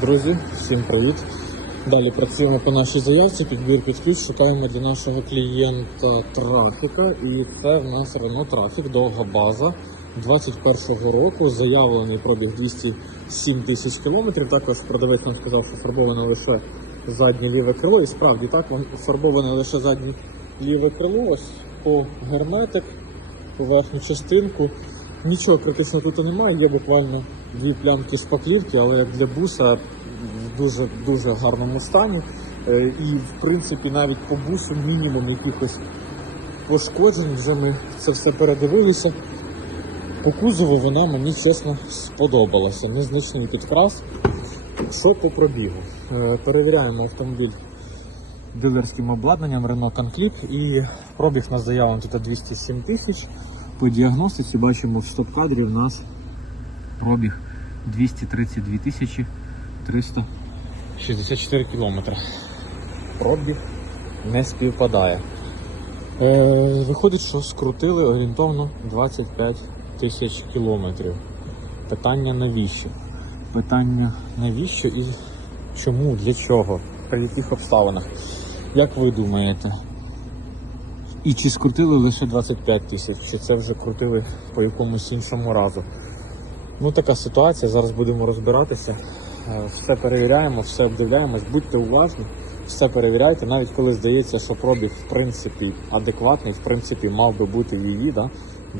Друзі, всім привіт! Далі працюємо по нашій заявці, підбір під ключ, шукаємо для нашого клієнта трафіка. І це в нас Renault Traffic, довга база 21-го року, заявлений пробіг 207 тисяч кілометрів. Також продавець нам сказав, що фарбоване лише заднє ліве крило. І справді так, вам фарбоване лише заднє ліве крило. Ось по герметик, по верхню частинку. Нічого критичного тут немає, є буквально дві плямки шпаклівки, але для буса в дуже дуже гарному стані. Е, І в принципі навіть по бусу мінімум якихось пошкоджень. Вже ми це все передивилися. По кузову вона мені чесно сподобалася. Незначний підкрас. Що по пробігу? Е, Перевіряємо автомобіль дилерським обладнанням Renault Conclip і пробіг на заявлено тут 207 тисяч. По діагностиці бачимо в стоп-кадрі в нас пробіг 232 тисячі 364 кілометри. Пробіг не співпадає. Е, виходить, що скрутили орієнтовно 25 тисяч кілометрів. Питання навіщо? Питання навіщо і чому, для чого, при яких обставинах? Як ви думаєте? І чи скрутили лише 25 тисяч, чи це вже крутили по якомусь іншому разу? Ну така ситуація, зараз будемо розбиратися. Е, Все перевіряємо, все обдивляємось, будьте уважні, все перевіряйте, навіть коли здається, що пробіг в принципі адекватний, в принципі, мав би бути в її, да?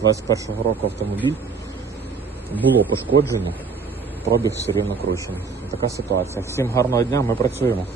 21-го року автомобіль. Було пошкоджено, пробіг все рівно кручений. Така ситуація. Всім гарного дня, ми працюємо.